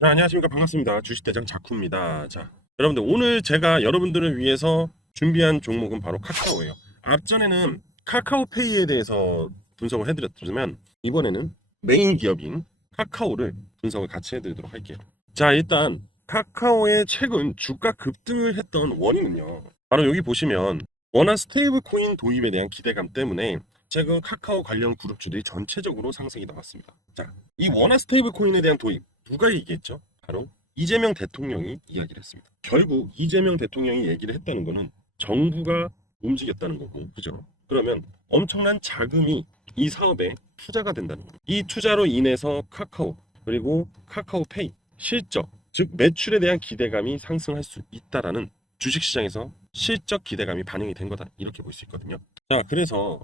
자, 안녕하십니까. 반갑습니다. 주식대장 자쿠입니다. 자, 여러분들 오늘 제가 여러분들을 위해서 준비한 종목은 바로 카카오예요. 앞전에는 카카오페이에 대해서 분석을 해드렸지만 이번에는 메인 기업인 카카오를 분석을 같이 해드리도록 할게요. 자, 일단 카카오의 최근 주가 급등을 했던 원인은요. 바로 여기 보시면 원화 스테이블 코인 도입에 대한 기대감 때문에 최근 카카오 관련 그룹주들이 전체적으로 상승이 나왔습니다. 자, 이 원화 스테이블 코인에 대한 도입 누가 얘기했죠? 바로 이재명 대통령이 이야기를 했습니다. 결국 이재명 대통령이 얘기를 했다는 거는 정부가 움직였다는 거고, 그죠? 그러면 엄청난 자금이 이 사업에 투자가 된다는 거예요. 이 투자로 인해서 카카오 그리고 카카오페이 실적, 즉 매출에 대한 기대감이 상승할 수 있다라는 주식시장에서 실적 기대감이 반영이 된 거다 이렇게 볼 수 있거든요. 자, 그래서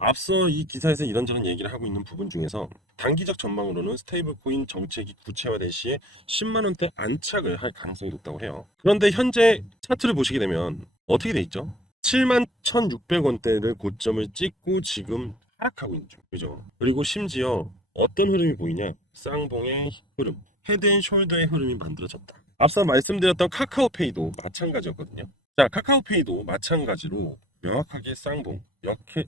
앞서 이 기사에서 이런저런 얘기를 하고 있는 부분 중에서 단기적 전망으로는 스테이블 코인 정책이 구체화될 시에 10만 원대 안착을 할 가능성이 높다고 해요. 그런데 현재 차트를 보시게 되면 어떻게 돼 있죠? 7만 1,600원대를 고점을 찍고 지금 하락하고 있는 중. 그죠? 그리고 심지어 어떤 흐름이 보이냐? 쌍봉의 흐름, 헤드앤숄더의 흐름이 만들어졌다. 앞서 말씀드렸던 카카오페이도 마찬가지였거든요. 자, 카카오페이도 마찬가지로 명확하게 쌍봉,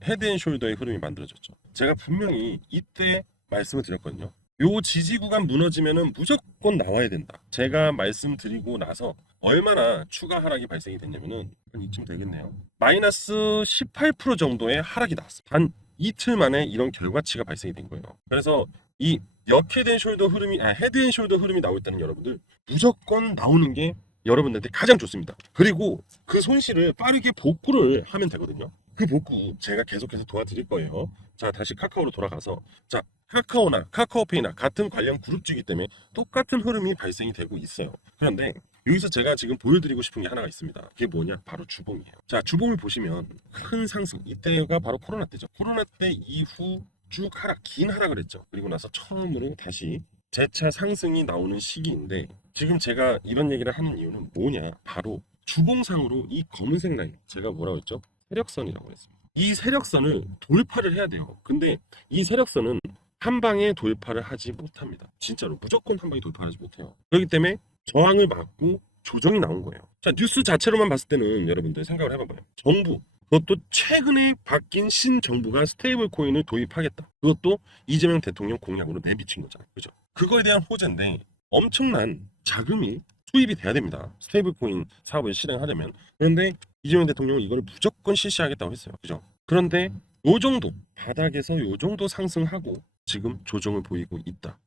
헤드앤숄더의 흐름이 만들어졌죠. 제가 분명히 이때 말씀을 드렸거든요. 요 지지 구간 무너지면은 무조건 나와야 된다. 제가 말씀드리고 나서 얼마나 추가 하락이 발생이 됐냐면은 한 이쯤 되겠네요. 마이너스 18% 정도의 하락이 나왔어요. 단 이틀 만에 이런 결과치가 발생이 된 거예요. 그래서 이 역헤드앤숄더 흐름이 헤드앤숄더 흐름이 나올 때는 여러분들 무조건 나오는 게 여러분들한테 가장 좋습니다. 그리고 그 손실을 빠르게 복구를 하면 되거든요. 그 복구 제가 계속해서 도와드릴 거예요. 자, 다시 카카오로 돌아가서 자, 카카오나 카카오페이나 같은 관련 그룹주이기 때문에 똑같은 흐름이 발생이 되고 있어요. 그런데 여기서 제가 지금 보여드리고 싶은 게 하나가 있습니다. 그게 뭐냐? 바로 주봉이에요. 자, 주봉을 보시면 큰 상승, 이때가 바로 코로나 때죠. 코로나 때 이후 쭉 하락, 긴 하락을 했죠. 그리고 나서 처음으로 다시 재차 상승이 나오는 시기인데 지금 제가 이런 얘기를 하는 이유는 뭐냐? 바로 주봉상으로 이 검은색 라인, 제가 뭐라고 했죠? 세력선이라고 했습니다. 이 세력선을 돌파를 해야 돼요. 근데 이 세력선은 한 방에 돌파를 하지 못합니다. 진짜로 무조건 한 방에 돌파하지 못해요. 그렇기 때문에 저항을 막고 조정이 나온 거예요. 자, 뉴스 자체로만 봤을 때는 여러분들 생각을 해봐봐요. 정부, 그것도 최근에 바뀐 신정부가 스테이블 코인을 도입하겠다. 그것도 이재명 대통령 공약으로 내비친 거잖아요. 그죠? 그거에 대한 호재인데 엄청난 자금이 투입이 돼야 됩니다. 스테이블 코인 사업을 실행하려면. 그런데 이재명 대통령은 이걸 무조건 실시하겠다고 했어요. 그죠? 그런데 요 정도 바닥에서 요 정도 상승하고 지금 조정을 보이고 있다.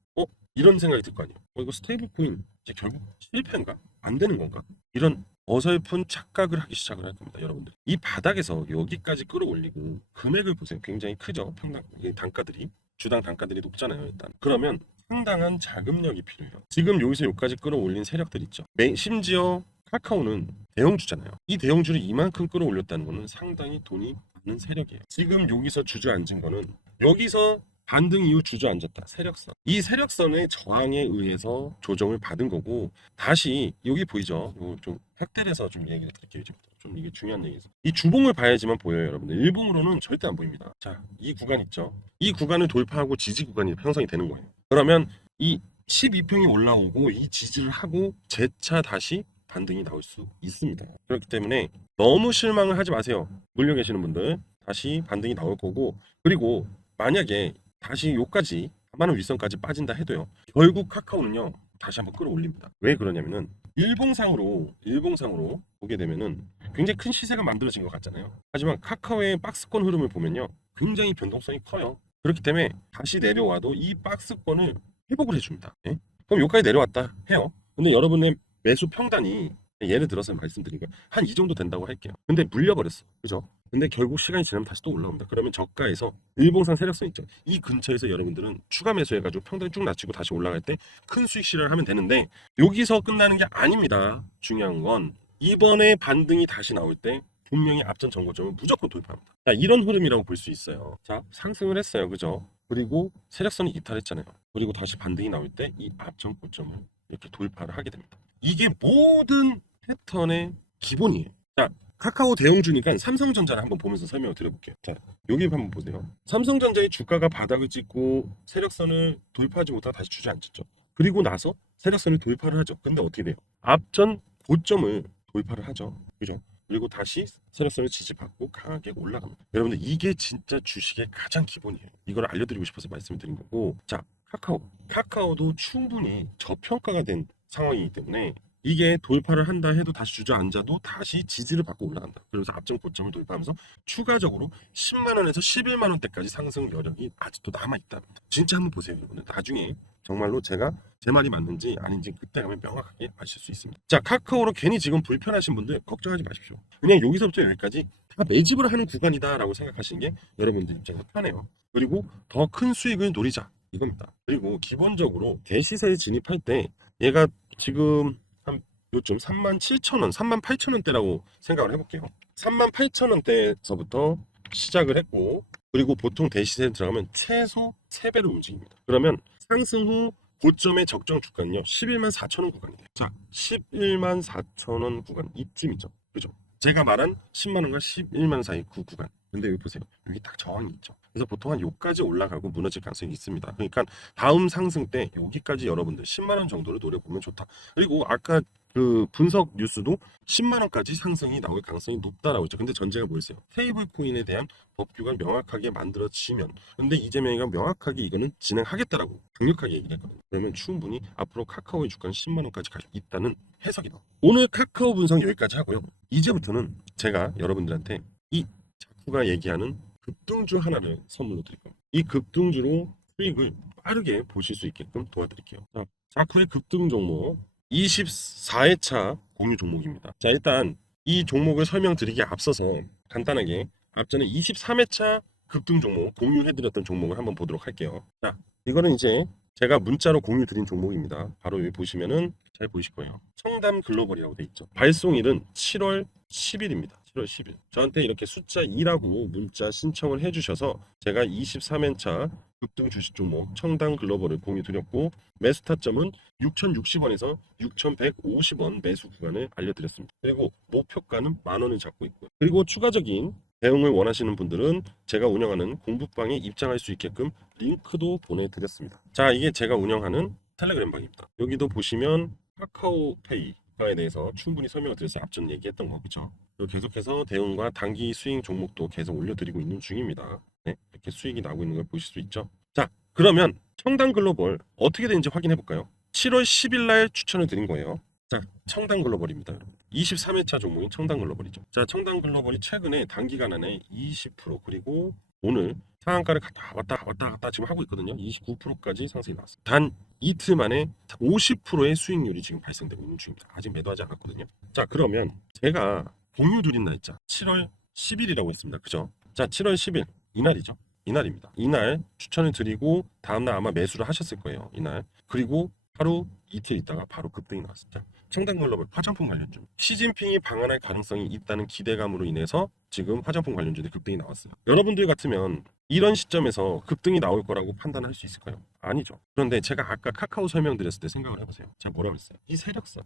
이런 생각이 들 거 아니에요. 이거 스테이블 코인 이제 결국 실패인가? 안 되는 건가? 이런 어설픈 착각을 하기 시작을 할 겁니다, 여러분들. 이 바닥에서 여기까지 끌어올리고 금액을 보세요. 굉장히 크죠. 평당 이게 단가들이 주당 단가들이 높잖아요, 일단. 그러면 상당한 자금력이 필요해요. 지금 여기서 여기까지 끌어올린 세력들 있죠. 심지어 카카오는 대형주잖아요. 이 대형주를 이만큼 끌어올렸다는 거는 상당히 돈이 많은 세력이에요. 지금 여기서 주저앉은 거는 여기서 반등 이후 주저앉았다. 세력선. 이 세력선의 저항에 의해서 조정을 받은 거고 다시 여기 보이죠? 좀 확대해서 좀 얘기를 드릴게요. 이제부터. 좀 이게 중요한 얘기죠. 이 주봉을 봐야지만 보여요, 여러분들. 일봉으로는 절대 안 보입니다. 자, 이 구간 있죠? 이 구간을 돌파하고 지지 구간이 형성이 되는 거예요. 그러면 이 12평이 올라오고 이 지지를 하고 재차 다시 반등이 나올 수 있습니다. 그렇기 때문에 너무 실망을 하지 마세요. 물려 계시는 분들 다시 반등이 나올 거고 그리고 만약에 다시 요까지 4만 원 윗선까지 빠진다 해도요. 결국 카카오는요. 다시 한번 끌어올립니다. 왜 그러냐면은 일봉상으로 보게 되면은 굉장히 큰 시세가 만들어진 것 같잖아요. 하지만 카카오의 박스권 흐름을 보면요. 굉장히 변동성이 커요. 그렇기 때문에 다시 내려와도 이 박스권을 회복을 해줍니다. 예? 그럼 여기까지 내려왔다 해요. 근데 여러분의 매수 평단이 예를 들어서 말씀드린 게 한 이 정도 된다고 할게요. 근데 물려버렸어. 그죠? 근데 결국 시간이 지나면 다시 또 올라옵니다. 그러면 저가에서 일봉상 세력선 있죠. 이 근처에서 여러분들은 추가 매수해가지고 평단을 쭉 낮추고 다시 올라갈 때 큰 수익 실현을 하면 되는데 여기서 끝나는 게 아닙니다. 중요한 건 이번에 반등이 다시 나올 때 분명히 앞전 정고점을 무조건 돌파합니다. 자, 이런 흐름이라고 볼 수 있어요. 자, 상승을 했어요. 그죠? 그리고 세력선이 이탈했잖아요. 그리고 다시 반등이 나올 때 이 앞전 고점을 이렇게 돌파를 하게 됩니다. 이게 모든 패턴의 기본이에요. 자, 카카오 대형주니까 삼성전자를 한번 보면서 설명을 드려볼게요. 자, 여기 한번 보세요. 삼성전자의 주가가 바닥을 찍고 세력선을 돌파하지 못하고 다시 주저앉았죠. 그리고 나서 세력선을 돌파를 하죠. 근데 어떻게 돼요? 앞전 고점을 돌파를 하죠. 그죠? 그리고 다시 세력선을 지지받고 강하게 올라갑니다. 여러분들 이게 진짜 주식의 가장 기본이에요. 이걸 알려드리고 싶어서 말씀을 드린 거고, 자, 카카오도 충분히 저평가가 된 상황이기 때문에 이게 돌파를 한다 해도 다시 주저앉아도 다시 지지를 받고 올라간다. 그래서 앞전 고점을 돌파하면서 추가적으로 10만 원에서 11만 원대까지 상승 여력이 아직도 남아있다. 진짜 한번 보세요, 여러분들. 나중에 정말로 제가 제 말이 맞는지 아닌지 그때 가면 명확하게 아실 수 있습니다. 자, 카카오로 괜히 지금 불편하신 분들 걱정하지 마십시오. 그냥 여기서부터 여기까지 다 매집을 하는 구간이다라고 생각하시는 게 여러분들 입장에서 편해요. 그리고 더 큰 수익을 노리자 이겁니다. 그리고 기본적으로 대시세에 진입할 때 얘가 지금 한 요즘 37,000원, 38,000원대라고 생각을 해볼게요. 38,000원대에서부터 시작을 했고, 그리고 보통 대시세에 들어가면 최소 3배로 움직입니다. 그러면 상승 후 고점의 적정 주가는요 11만 4천원 구간이에요. 자, 11만 4천원 구간 이쯤이죠. 그죠? 제가 말한 10만원과 11만 사이 그 구간. 근데 여기 보세요. 여기 딱 저항이 있죠. 그래서 보통 한 여기까지 올라가고 무너질 가능성이 있습니다. 그러니까 다음 상승 때 여기까지 여러분들 10만원 정도를 노려보면 좋다. 그리고 아까 그 분석 뉴스도 10만원까지 상승이 나올 가능성이 높다라고 했죠. 근데 전제가 뭐였어요? 스테이블 코인에 대한 법규가 명확하게 만들어지면, 근데 이재명이가 명확하게 이거는 진행하겠다라고 강력하게 얘기를 했거든요. 그러면 충분히 앞으로 카카오의 주가는 10만원까지 갈 수 있다는 해석이다. 오늘 카카오 분석 여기까지 하고요. 이제부터는 제가 여러분들한테 이 자쿠가 얘기하는 급등주 하나를 선물로 드릴 겁니다. 이 급등주로 수익을 빠르게 보실 수 있게끔 도와드릴게요. 자, 자쿠의 급등 종목 24회차 공유 종목입니다. 자, 일단 이 종목을 설명드리기에 앞서서 간단하게 앞전에 23회차 급등 종목 공유해드렸던 종목을 한번 보도록 할게요. 자, 이거는 이제 제가 문자로 공유 드린 종목입니다. 바로 여기 보시면은 잘 보이실 거예요. 청담 글로벌이라고 돼 있죠. 발송일은 7월 10일입니다. 7월 10일. 저한테 이렇게 숫자 2라고 문자 신청을 해주셔서 제가 23회차 급등 주식 종목 청담 글로벌을 공유 드렸고, 매수 타점은 6,060원에서 6,150원 매수 구간을 알려드렸습니다. 그리고 목표가는 10,000원을 잡고 있고요. 그리고 추가적인 대응을 원하시는 분들은 제가 운영하는 공부방에 입장할 수 있게끔 링크도 보내드렸습니다. 자, 이게 제가 운영하는 텔레그램 방입니다. 여기도 보시면 카카오페이에 대해서 충분히 설명을 드려서 앞전 얘기했던 거죠. 계속해서 대응과 단기 수익 종목도 계속 올려드리고 있는 중입니다. 네, 이렇게 수익이 나고 있는 걸 보실 수 있죠. 자, 그러면 청담 글로벌 어떻게 되는지 확인해 볼까요? 7월 10일 날 추천을 드린 거예요. 자, 청담 글로벌입니다, 여러분. 23회차 종목인 청담 글로벌이죠. 자, 청담 글로벌이 최근에 단기간 안에 20% 그리고 오늘 상한가를 왔다 갔다 지금 하고 있거든요. 29%까지 상승이 나왔어요. 단 이틀 만에 50%의 수익률이 지금 발생되고 있는 중입니다. 아직 매도하지 않았거든요. 자, 그러면 제가 공유 드린 날짜 7월 10일이라고 했습니다. 그죠? 자, 7월 10일 이날이죠. 이날입니다. 이날 추천을 드리고 다음날 아마 매수를 하셨을 거예요. 이날. 그리고 하루 이틀 있다가 바로 급등이 나왔습니다. 청담 글로벌 화장품 관련주. 시진핑이 방한할 가능성이 있다는 기대감으로 인해서 지금 화장품 관련주들이 급등이 나왔어요. 여러분들 같으면 이런 시점에서 급등이 나올 거라고 판단할 수 있을까요? 아니죠. 그런데 제가 아까 카카오 설명드렸을 때 생각을 해보세요. 자, 뭐라고 했어요?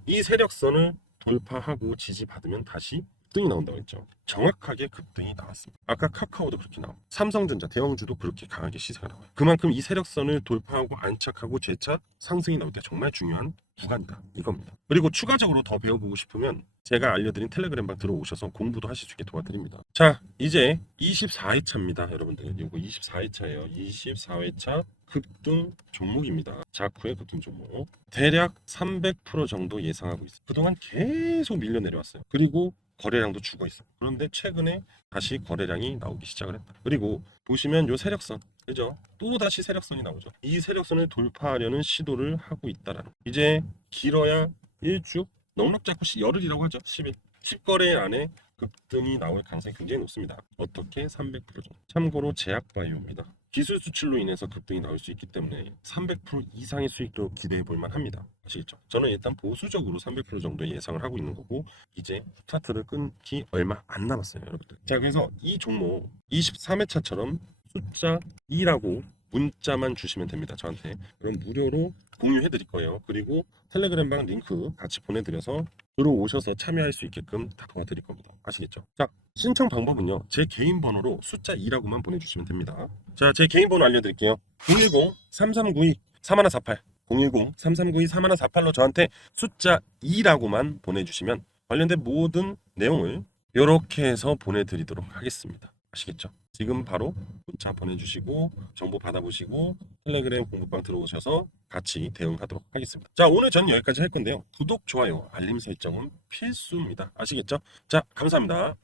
이 세력선을 돌파하고 지지받으면 다시 급등이 나온다고 했죠. 정확하게 급등이 나왔습니다. 아까 카카오도 그렇게 나오고 삼성전자 대형주도 그렇게 강하게 시세가 나와요. 그만큼 이 세력선을 돌파하고 안착하고 재차 상승이 나올 때 정말 중요한 구간이다 이겁니다. 그리고 추가적으로 더 배워보고 싶으면 제가 알려드린 텔레그램방 들어오셔서 공부도 하실 수 있게 도와드립니다. 자, 이제 24회차입니다. 여러분들 이거 24회차예요. 24회차 급등 종목입니다. 자쿠의 급등 종목 대략 300% 정도 예상하고 있어요. 그동안 계속 밀려 내려왔어요. 그리고 거래량도 죽어 있어. 그런데 최근에 다시 거래량이 나오기 시작을 했다. 그리고 보시면 요 세력선, 그죠? 또 다시 세력선이 나오죠. 이 세력선을 돌파하려는 시도를 하고 있다라는. 이제 길어야 일주, 넉넉 잡고 열흘이라고 하죠. 10일. 10거래 안에 급등이 나올 가능성이 굉장히 높습니다. 어떻게? 300% 정도. 참고로 제약바이오입니다. 기술 수출로 인해서 급등이 나올 수 있기 때문에 300% 이상의 수익도 기대해 볼 만합니다. 아시겠죠? 저는 일단 보수적으로 300% 정도 예상을 하고 있는 거고, 이제 차트를 끊기 얼마 안 남았어요, 여러분들. 자, 그래서 이 종목 23회차처럼 숫자 2라고 문자만 주시면 됩니다. 저한테. 그럼 무료로 공유해 드릴 거예요. 그리고 텔레그램방 링크 같이 보내드려서 들어오셔서 참여할 수 있게끔 다 도와드릴 겁니다. 아시겠죠? 자, 신청 방법은요. 제 개인 번호로 숫자 2라고만 보내주시면 됩니다. 자, 제 개인 번호 알려드릴게요. 010-3392-3148 010-3392-4148로 저한테 숫자 2라고만 보내주시면 관련된 모든 내용을 이렇게 해서 보내드리도록 하겠습니다. 아시겠죠? 지금 바로 문자 보내주시고 정보 받아보시고 텔레그램 공부방 들어오셔서 같이 대응하도록 하겠습니다. 자, 오늘 저는 여기까지 할 건데요. 구독, 좋아요, 알림 설정은 필수입니다. 아시겠죠? 자, 감사합니다.